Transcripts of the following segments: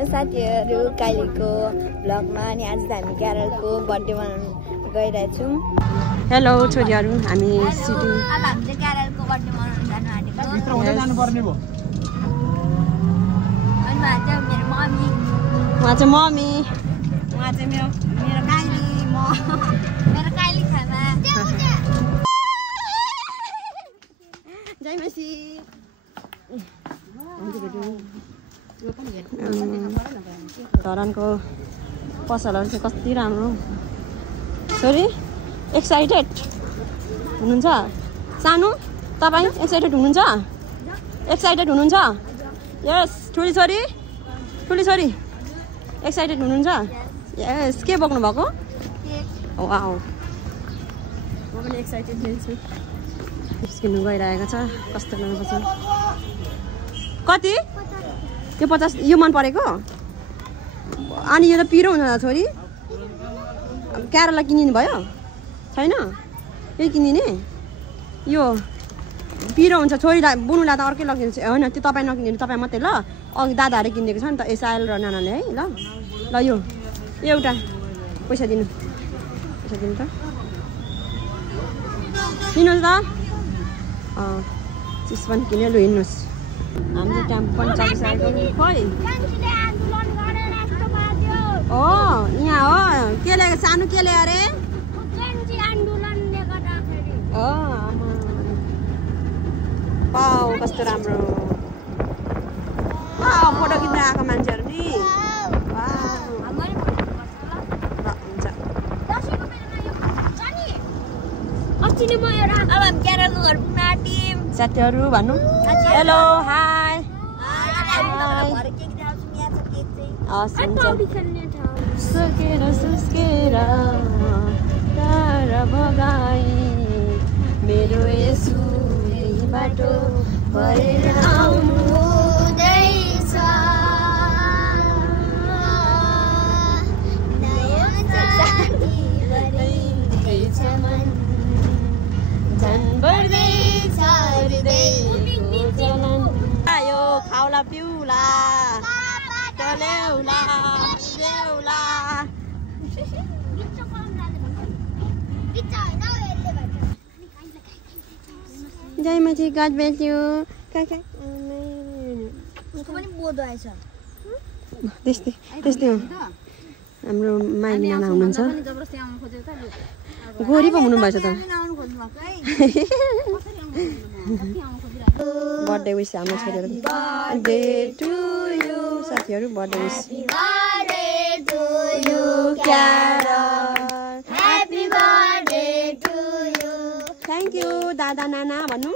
Hello साथीहरू, कालीको भ्लगमा अनि आज हामी क्यारलको बर्थडे मनाउन गइरहेछौँ। हेलो छोरीहरू, हामी अब सिटी हामी चाहिँ क्यारलको बर्थडे मनाउन जानु आँटेको। अनि उहाँ चाहिँ मेरो मम्मी, उहाँ चाहिँ मम्मी, उहाँ चाहिँ मेरो काली, मेरो काली खाना। जय मसी। धरानको पसलहरू चाहिँ कति राम्रो। छोरी एक्साइटेड हुनुहुन्छ? सानो तपाईँ एक्साइटेड हुनुहुन्छ? एक्साइटेड हुनुहुन्छ? यस। ठुली छोरी एक्साइटेड हुनुहुन्छ? यस। के बोक्नु भएको? वाउ, म पनि एक्साइटेड छु। किन्नु गइरहेको छ। कस्तो गर्नुपर्छ? कति? त्यो 50 यो मन परेको? अनि यो त पिरो हुन्छ छोरी। क्यारललाई किनिदिनु भयो? छैन यही किनिदिने? यो पिरो हुन्छ। छोरीलाई बुनुलाई त अर्कै लगिदिन्छ। होइन, त्यो तपाईँ नकिनिदिनु, तपाईँ मात्रै ल। अघि दादाहरूले किनिदिएको छ नि त, एसायल र नानाले है। ल ल, यो एउटा पैसा दिनु त। किन्नुहोस् त। चिज पनि किन्यो। लु हिँड्नुहोस्। हाम्रो टेम्पो पनि चलिसकेको। खोइ हो यहाँ हो। के ल्याएको? सानो के ल्यायो अरे? कस्तो राम्रो। फोटो खिच्न आएको मान्छेहरू नि। साथीहरू भन्नु हेलो हाई। सकेर सुस्केर टाढा बगाई मेरो यसो यही बाटो भएर आउनुहुँदैछ। झन् बढ्दैछ हृदयको जलन। यो खाउला पिउला ल्याउला ल्याउला। जय माथि गाज बेच्यो। त्यस्तै हो। हाम्रो माइली नाना हुनुहुन्छ। गोरी पो हुनुभएछ त। बर्थडे विस हाम्रो छोरीहरू। बर्थडे टु यु साथीहरू। Birthday wish. थ्याङ्क यू दादा नाना भन्नु।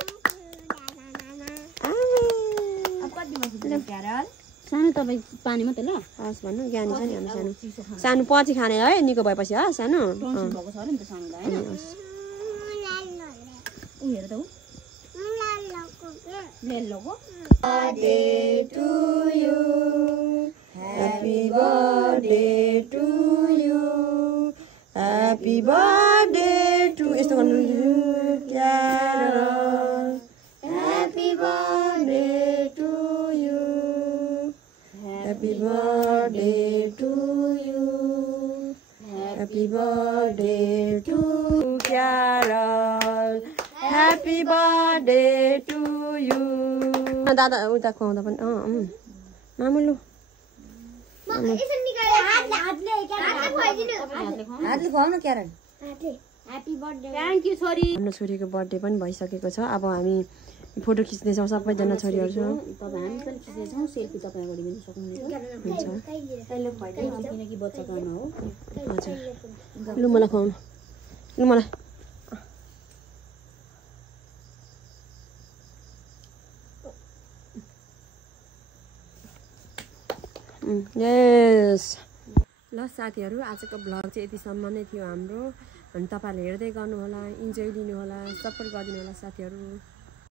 सानो तपाईँ पानी मात्रै ल। हस् भन्नु। ज्ञानी छ नि हाम्रो सानो पछि खाने है, निको भएपछि। हस् सानो। Happy birthday to यस्तो गर्नु। Happy birthday to you. Happy birthday to you. Happy birthday to Carol. Happy birthday to you. दादा उता खुवाउँदा पनि मामु लु। हाम्रो छोरीको बर्थडे पनि भइसकेको छ। अब हामी फोटो खिच्नेछौँ सबैजना छोरीहरू छौँ। हजुर लु मलाई खुवाउनु। लु मलाई यस। ल साथीहरू, आजको भ्लग चाहिँ यतिसम्म नै थियो हाम्रो। अनि तपाईँहरूले हेर्दै गर्नुहोला, इन्जोय लिनुहोला, सपोर्ट गरिदिनु होला साथीहरू।